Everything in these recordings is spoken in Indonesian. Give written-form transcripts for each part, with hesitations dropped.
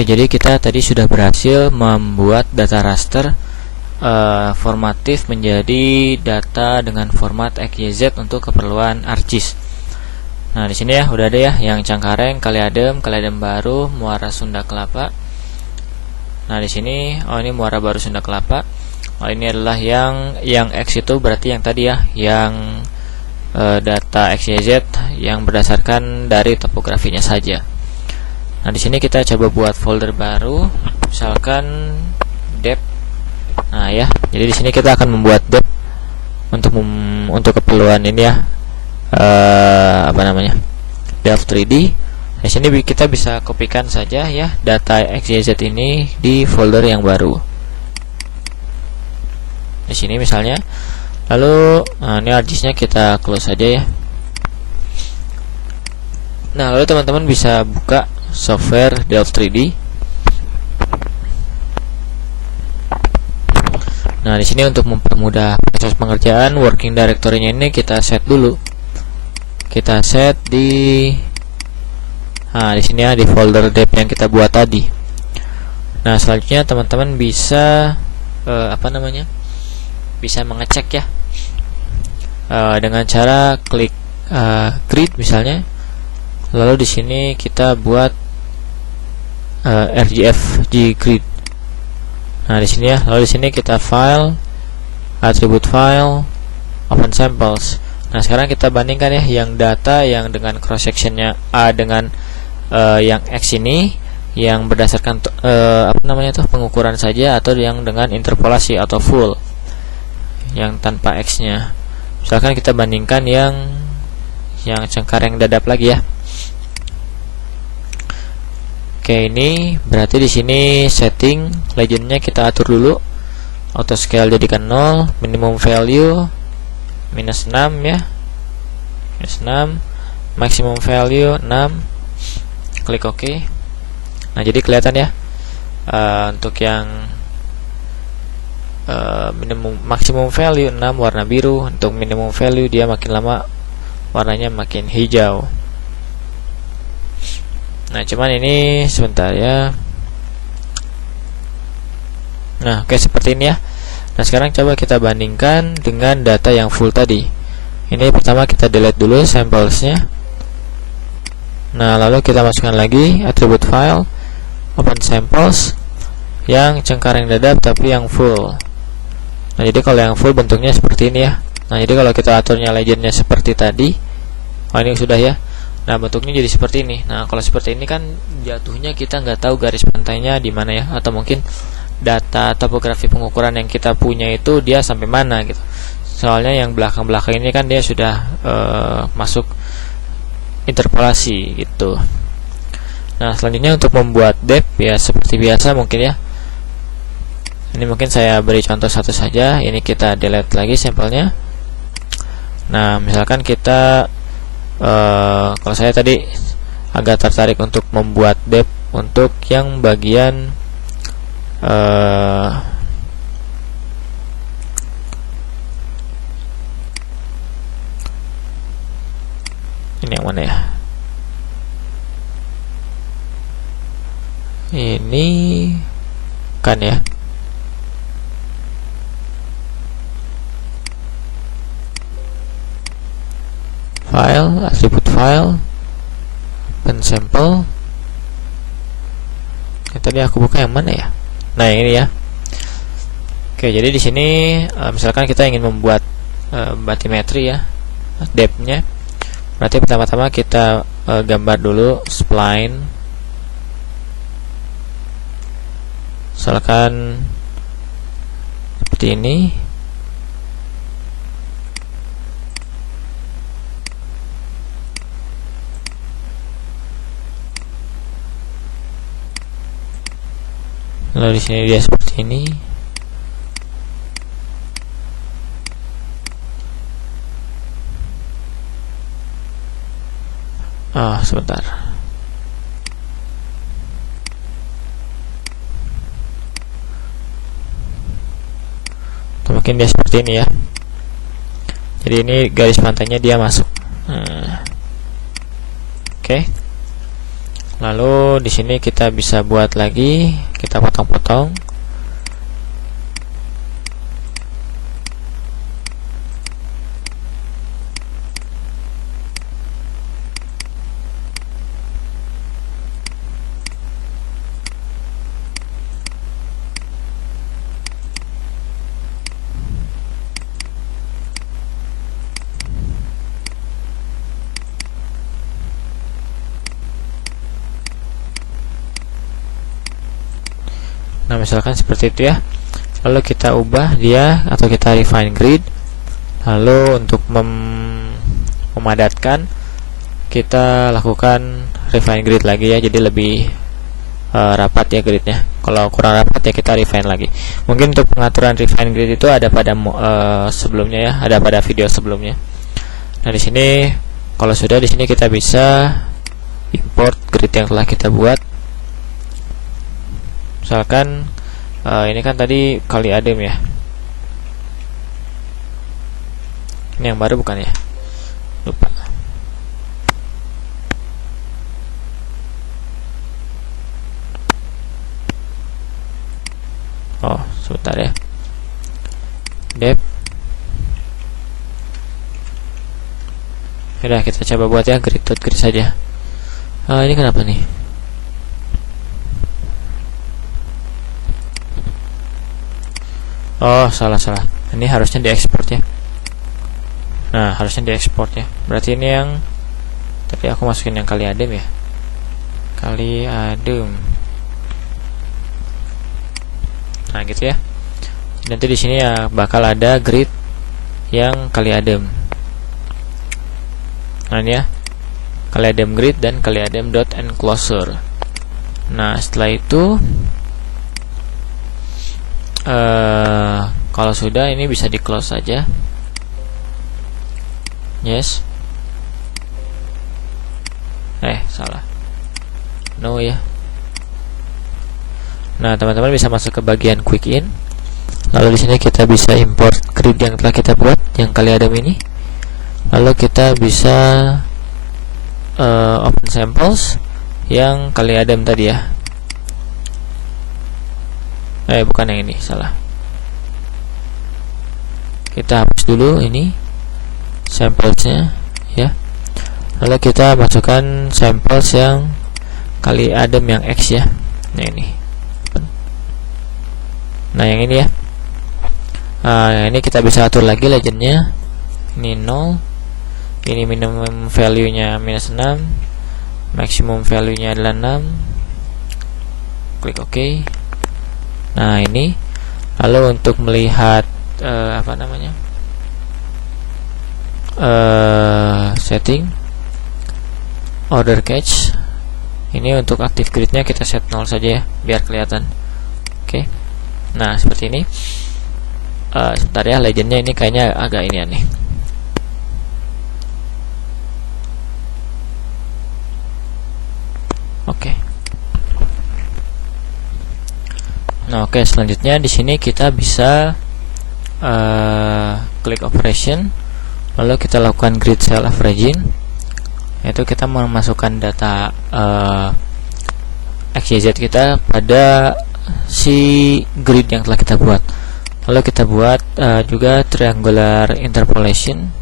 Jadi kita tadi sudah berhasil membuat data raster formatif menjadi data dengan format XYZ untuk keperluan ArcGIS. Nah, di sini ya udah ada ya yang Cengkareng, Kaliadem baru, Muara Sunda Kelapa. Nah, di sini ini Muara Baru Sunda Kelapa. Ini adalah yang X itu berarti yang tadi ya, yang data XYZ yang berdasarkan dari topografinya saja. Nah, di sini kita coba buat folder baru, misalkan dep. Nah ya, jadi di sini kita akan membuat dep untuk keperluan ini ya, Delft 3D. Di sini kita bisa kopikan saja ya data XYZ ini di folder yang baru. Di sini misalnya, lalu ini ArcGIS-nya kita close saja ya. Nah, lalu teman-teman bisa buka software Delft 3D. Nah, di sini untuk mempermudah proses pengerjaan, working directory-nya ini kita set dulu. Kita set di sini ya, di folder dep yang kita buat tadi. Nah, selanjutnya teman-teman bisa bisa mengecek ya dengan cara klik grid misalnya. Lalu di sini kita buat RGFG grid. Nah, di sini ya, lalu di sini kita file, attribute file, open samples. Nah, sekarang kita bandingkan ya yang data yang dengan cross sectionnya A dengan yang X ini, yang berdasarkan pengukuran saja, atau yang dengan interpolasi atau full yang tanpa X-nya. Misalkan kita bandingkan yang Cengkareng dadap lagi ya. Oke, ini berarti di sini setting legendnya kita atur dulu, auto scale jadikan 0, minimum value minus 6 ya, minus 6, maximum value 6, klik OK. Nah, jadi kelihatan ya untuk yang maximum value 6 warna biru, untuk minimum value dia makin lama warnanya makin hijau. Nah, cuman ini sebentar ya. Nah, oke, seperti ini ya. Nah, sekarang coba kita bandingkan dengan data yang full tadi. Ini pertama kita delete dulu samplesnya. Nah, lalu kita masukkan lagi attribute file, open samples, yang Cengkareng dadap tapi yang full. Nah, jadi kalau yang full bentuknya seperti ini ya. Nah, jadi kalau kita aturnya legendnya seperti tadi, ini sudah ya. Nah, bentuknya jadi seperti ini. Nah, kalau seperti ini kan jatuhnya kita nggak tahu garis pantainya di mana ya, atau mungkin data topografi pengukuran yang kita punya itu dia sampai mana gitu. Soalnya yang belakang-belakang ini kan dia sudah masuk interpolasi gitu. Nah, selanjutnya untuk membuat dep ya seperti biasa mungkin ya. Ini mungkin saya beri contoh satu saja. Ini kita delete lagi sampelnya. Nah, misalkan kita kalau saya tadi agak tertarik untuk membuat dep untuk yang bagian ini yang mana ya? Ini kan ya. File, attribute file, open sample. Tadi aku buka yang mana ya? Nah, yang ini ya. Oke, jadi di sini misalkan kita ingin membuat batimetri ya, depth-nya. Berarti pertama-tama kita gambar dulu spline. Misalkan seperti ini. Lalu di sini dia seperti ini. Sebentar. Atau mungkin dia seperti ini ya. Jadi ini garis pantainya dia masuk. Oke. Lalu di sini kita bisa buat lagi, kita potong-potong. Nah, misalkan seperti itu ya. Lalu kita ubah dia atau kita refine grid. Lalu untuk memadatkan, kita lakukan refine grid lagi ya. Jadi lebih rapat ya gridnya. Kalau kurang rapat ya kita refine lagi. Mungkin untuk pengaturan refine grid itu ada pada sebelumnya ya, ada pada video sebelumnya. Nah, di sini kalau sudah, di sini kita bisa import grid yang telah kita buat. Misalkan ini kan tadi kali adem ya. Ini yang baru bukan ya? Lupa. Oh, sebentar ya. Dep. Udah, kita coba buat ya grid.grid saja. Ini kenapa nih? Oh, salah. Ini harusnya diekspor ya. Nah, harusnya diekspor ya. Berarti ini yang tadi aku masukin yang kali adem ya. Kali adem. Nah, gitu ya. Nanti di sini ya bakal ada grid yang kali adem. Nah, ini ya. Kali adem grid dan kali adem dot enclosure. Nah, setelah itu kalau sudah, ini bisa di close saja. Yes. Salah. No ya. Nah, teman-teman bisa masuk ke bagian quick in. Lalu di sini kita bisa import grid yang telah kita buat yang kali adem ini. Lalu kita bisa open samples yang kali adem tadi ya. Bukan yang ini, salah. Kita hapus dulu ini sampelsnya ya. Lalu kita masukkan samples yang kali adem yang X ya. Nah, ini. Nah, yang ini ya. Ini kita bisa atur lagi legendnya. Ini 0. Ini minimum value-nya -6. Maximum value-nya adalah 6. Klik OK. Nah, ini. Lalu untuk melihat setting order cache, ini untuk active gridnya kita set 0 saja ya, biar kelihatan. Oke. Nah, seperti ini. Sebentar ya, legendnya ini kayaknya agak ini aneh. Oke. Nah, oke, selanjutnya di sini kita bisa klik operation, lalu kita lakukan grid cell averaging, yaitu kita memasukkan data XYZ kita pada si grid yang telah kita buat. Lalu kita buat juga triangular interpolation.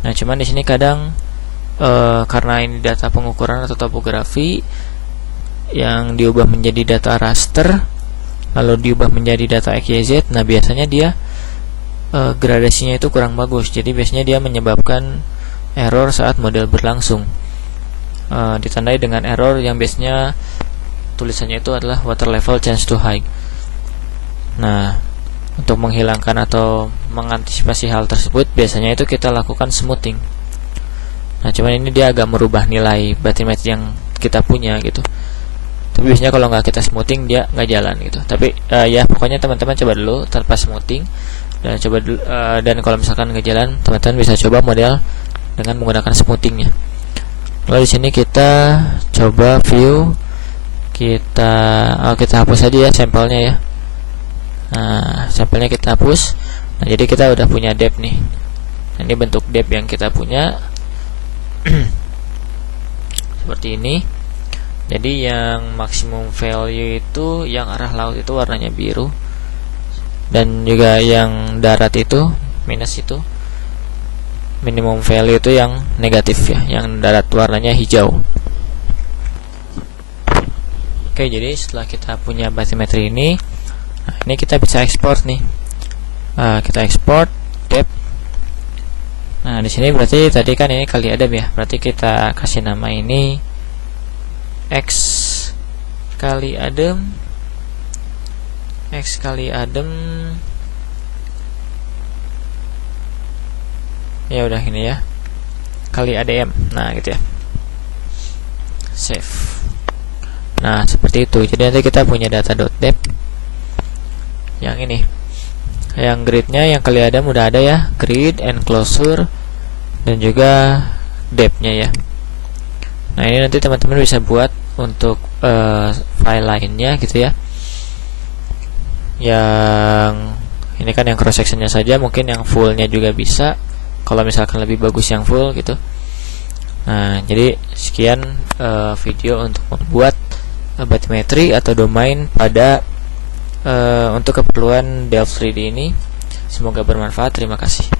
Nah, cuman di sini kadang karena ini data pengukuran atau topografi yang diubah menjadi data raster lalu diubah menjadi data XYZ, nah biasanya dia gradasinya itu kurang bagus. Jadi biasanya dia menyebabkan error saat model berlangsung, ditandai dengan error yang biasanya tulisannya itu adalah water level change to high. Nah, untuk menghilangkan atau mengantisipasi hal tersebut, biasanya itu kita lakukan smoothing. Nah, cuman ini dia agak merubah nilai bathymetry yang kita punya gitu. Tapi biasanya kalau nggak kita smoothing dia nggak jalan gitu. Tapi ya pokoknya teman-teman coba dulu tanpa smoothing dan coba dulu, dan kalau misalkan nggak jalan, teman-teman bisa coba model dengan menggunakan smoothingnya. Lalu di sini kita coba view, kita hapus aja ya sampelnya ya. Nah, sampelnya kita hapus. Nah, jadi kita udah punya depth nih. Nah, ini bentuk depth yang kita punya. Seperti ini. Jadi yang maximum value itu yang arah laut itu warnanya biru, dan juga yang darat itu minus itu minimum value itu yang negatif ya, yang darat warnanya hijau. Oke, jadi setelah kita punya bathymetry ini, nah ini kita bisa ekspor nih. Kita ekspor depth. Nah, di sini berarti tadi kan ini kali adem ya, berarti kita kasih nama ini X kali adem, ya udah ini ya, kali ADM. Nah gitu ya, save. Nah seperti itu. Jadi nanti kita punya data.depth yang ini, yang gridnya yang kali adem udah ada ya, grid, enclosure, dan juga depth-nya ya. Nah ini nanti teman-teman bisa buat untuk file lainnya gitu ya, yang ini kan yang cross sectionnya saja, mungkin yang fullnya juga bisa kalau misalkan lebih bagus yang full gitu. Nah jadi sekian video untuk membuat bathymetry atau domain pada untuk keperluan Delft 3D ini. Semoga bermanfaat. Terima kasih.